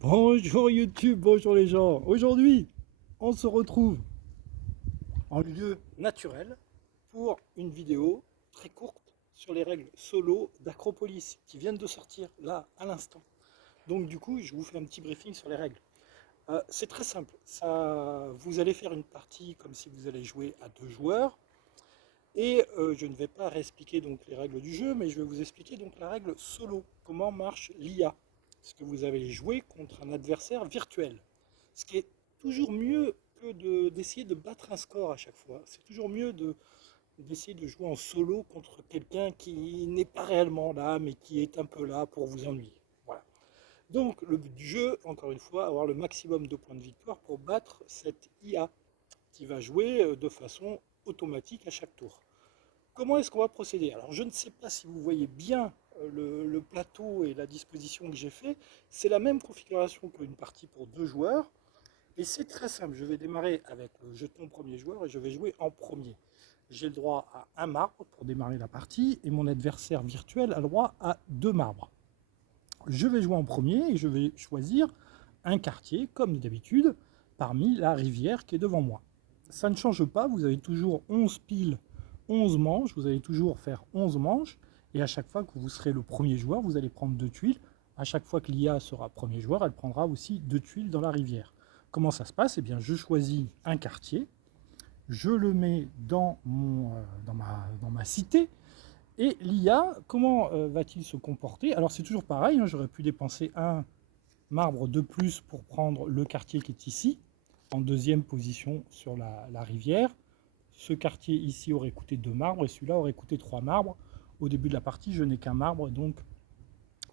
Bonjour YouTube, bonjour les gens. Aujourd'hui, on se retrouve en lieu naturel pour une vidéo très courte sur les règles solo d'Acropolis qui viennent de sortir là à l'instant. Donc du coup, je vous fais un petit briefing sur les règles. C'est très simple. Vous allez faire une partie comme si vous allez jouer à 2 joueurs. Et je ne vais pas réexpliquer donc les règles du jeu, mais je vais vous expliquer donc la règle solo, comment marche l'IA. Parce que vous allez jouer contre un adversaire virtuel. Ce qui est toujours mieux que d'essayer de battre un score à chaque fois. C'est toujours mieux d'essayer de jouer en solo contre quelqu'un qui n'est pas réellement là, mais qui est un peu là pour vous ennuyer. Voilà. Donc le but du jeu, encore une fois, avoir le maximum de points de victoire pour battre cette IA qui va jouer de façon automatique à chaque tour. Comment est-ce qu'on va procéder? Alors je ne sais pas si vous voyez bien le plateau et la disposition que j'ai fait. C'est la même configuration qu'une partie pour 2 joueurs. Et c'est très simple. Je vais démarrer avec le jeton premier joueur et je vais jouer en premier. J'ai le droit à un marbre pour démarrer la partie et mon adversaire virtuel a le droit à 2 marbres. Je vais jouer en premier et je vais choisir un quartier, comme d'habitude, parmi la rivière qui est devant moi. Ça ne change pas, vous avez toujours 11 piles, 11 manches, vous allez toujours faire 11 manches, et à chaque fois que vous serez le premier joueur, vous allez prendre 2 tuiles. À chaque fois que l'IA sera premier joueur, elle prendra aussi 2 tuiles dans la rivière. Comment ça se passe? Eh bien, je choisis un quartier, je le mets dans ma cité, et l'IA, comment va-t-il se comporter? Alors c'est toujours pareil, hein, j'aurais pu dépenser un marbre de plus pour prendre le quartier qui est ici, en deuxième position sur la rivière. Ce quartier ici aurait coûté 2 marbres et celui-là aurait coûté 3 marbres. Au début de la partie, je n'ai qu'un marbre, donc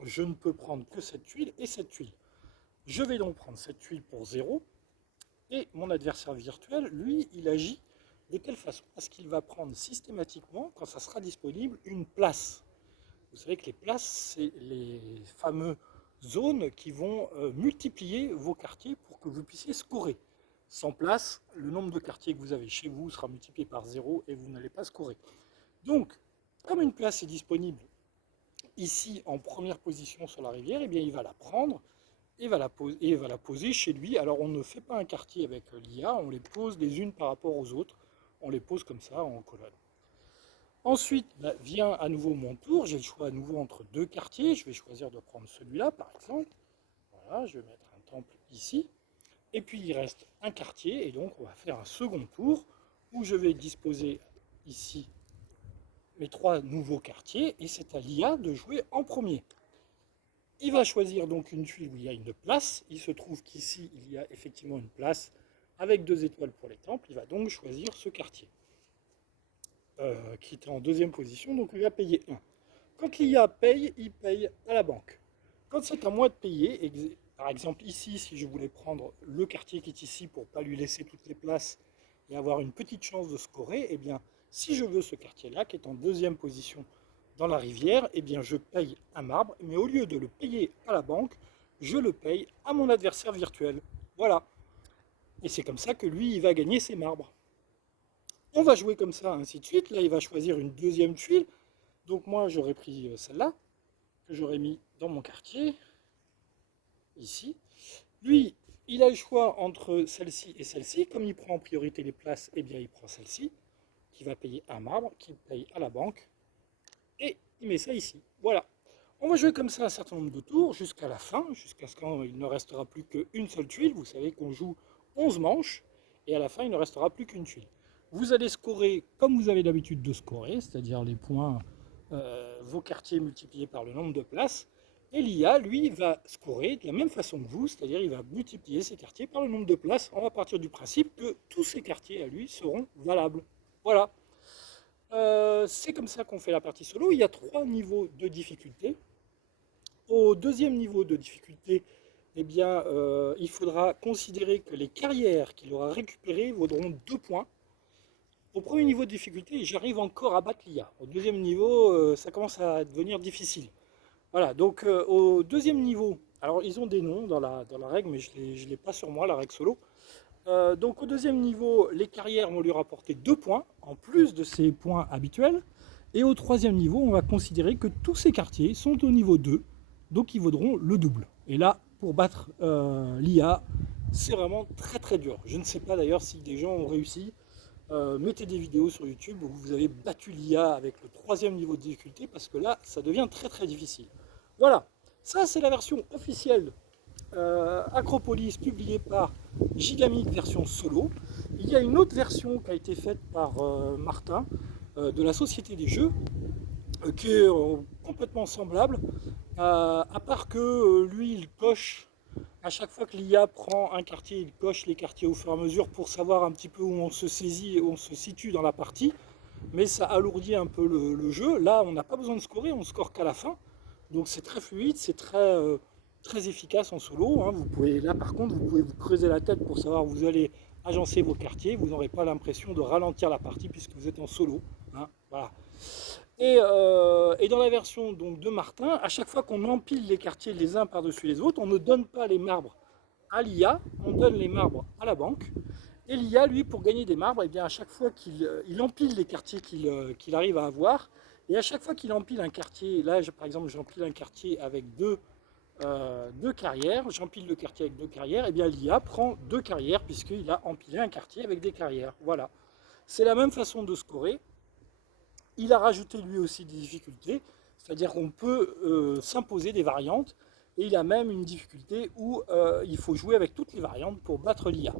je ne peux prendre que cette tuile et cette tuile. Je vais donc prendre cette tuile pour 0, et mon adversaire virtuel, lui, il agit de quelle façon? Parce qu'il va prendre systématiquement, quand ça sera disponible, une place. Vous savez que les places, c'est les fameuses zones qui vont multiplier vos quartiers pour que vous puissiez scorer. Sans place, le nombre de quartiers que vous avez chez vous sera multiplié par 0 et vous n'allez pas scorer. Donc, comme une place est disponible ici en première position sur la rivière, eh bien, il va la prendre et va la poser chez lui. Alors, on ne fait pas un quartier avec l'IA, on les pose les unes par rapport aux autres. On les pose comme ça en colonne. Ensuite, vient à nouveau mon tour. J'ai le choix à nouveau entre 2 quartiers. Je vais choisir de prendre celui-là, par exemple. Voilà, je vais mettre un temple ici. Et puis, il reste un quartier. Et donc, on va faire un second tour où je vais disposer ici mes 3 nouveaux quartiers. Et c'est à l'IA de jouer en premier. Il va choisir donc une tuile où il y a une place. Il se trouve qu'ici, il y a effectivement une place avec 2 étoiles pour les temples. Il va donc choisir ce quartier. Qui était en deuxième position, donc il va payer 1. Quand l'IA paye, il paye à la banque. Quand c'est à moi de payer, par exemple ici, si je voulais prendre le quartier qui est ici pour ne pas lui laisser toutes les places et avoir une petite chance de scorer, eh bien, si je veux ce quartier-là, qui est en deuxième position dans la rivière, eh bien, je paye un marbre, mais au lieu de le payer à la banque, je le paye à mon adversaire virtuel. Voilà. Et c'est comme ça que lui, il va gagner ses marbres. On va jouer comme ça, ainsi de suite. Là, il va choisir une deuxième tuile. Donc moi, j'aurais pris celle-là, que j'aurais mis dans mon quartier, ici. Lui, il a le choix entre celle-ci et celle-ci. Comme il prend en priorité les places, eh bien, il prend celle-ci, qui va payer un marbre, qui paye à la banque. Et il met ça ici. Voilà. On va jouer comme ça un certain nombre de tours, jusqu'à la fin, jusqu'à ce qu'il ne restera plus qu'une seule tuile. Vous savez qu'on joue 11 manches, et à la fin, il ne restera plus qu'une tuile. Vous allez scorer comme vous avez l'habitude de scorer, c'est-à-dire les points, vos quartiers multipliés par le nombre de places. Et l'IA, lui, va scorer de la même façon que vous, c'est-à-dire il va multiplier ses quartiers par le nombre de places. On va partir du principe que tous ces quartiers à lui seront valables. Voilà. C'est comme ça qu'on fait la partie solo. Il y a 3 niveaux de difficulté. Au deuxième niveau de difficulté, eh bien, il faudra considérer que les carrières qu'il aura récupérées vaudront 2 points. Au premier niveau de difficulté, j'arrive encore à battre l'IA. Au deuxième niveau, ça commence à devenir difficile. Voilà, donc au deuxième niveau, alors ils ont des noms dans la règle, mais je ne l'ai pas sur moi, la règle solo. Donc au deuxième niveau, les carrières vont lui rapporter 2 points, en plus de ses points habituels. Et au troisième niveau, on va considérer que tous ces quartiers sont au niveau 2, donc ils vaudront le double. Et là, pour battre l'IA, c'est vraiment très très dur. Je ne sais pas d'ailleurs si des gens ont réussi. Mettez des vidéos sur YouTube où vous avez battu l'IA avec le 3e niveau de difficulté, parce que là, ça devient très très difficile. Voilà, ça c'est la version officielle Acropolis publiée par Gigamic version solo. Il y a une autre version qui a été faite par Martin de la Société des Jeux, qui est complètement semblable, à part que lui il coche à chaque fois que l'IA prend un quartier, il coche les quartiers au fur et à mesure pour savoir un petit peu où on se saisit et où on se situe dans la partie, mais ça alourdit un peu le jeu. Là, on n'a pas besoin de scorer, on score qu'à la fin, donc c'est très fluide, c'est très efficace en solo. Hein. Vous pouvez, là par contre, vous pouvez vous creuser la tête pour savoir où vous allez agencer vos quartiers, vous n'aurez pas l'impression de ralentir la partie puisque vous êtes en solo. Hein. Voilà. Et dans la version donc, de Martin, à chaque fois qu'on empile les quartiers les uns par-dessus les autres, on ne donne pas les marbres à l'IA, on donne les marbres à la banque. Et l'IA, lui, pour gagner des marbres, eh bien, à chaque fois qu'il empile les quartiers qu'il arrive à avoir, et à chaque fois qu'il empile un quartier, là par exemple j'empile un quartier avec deux carrières, j'empile le quartier avec 2 carrières, et bien l'IA prend 2 carrières puisqu'il a empilé un quartier avec des carrières. Voilà. C'est la même façon de scorer. Il a rajouté lui aussi des difficultés, c'est-à-dire qu'on peut s'imposer des variantes, et il a même une difficulté où il faut jouer avec toutes les variantes pour battre l'IA.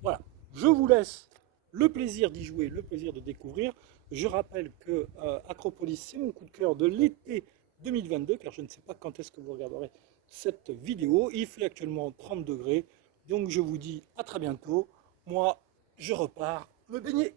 Voilà, je vous laisse le plaisir d'y jouer, le plaisir de découvrir. Je rappelle que Acropolis, c'est mon coup de cœur de l'été 2022, car je ne sais pas quand est-ce que vous regarderez cette vidéo. Il fait actuellement 30 degrés, donc je vous dis à très bientôt. Moi, je repars me baigner.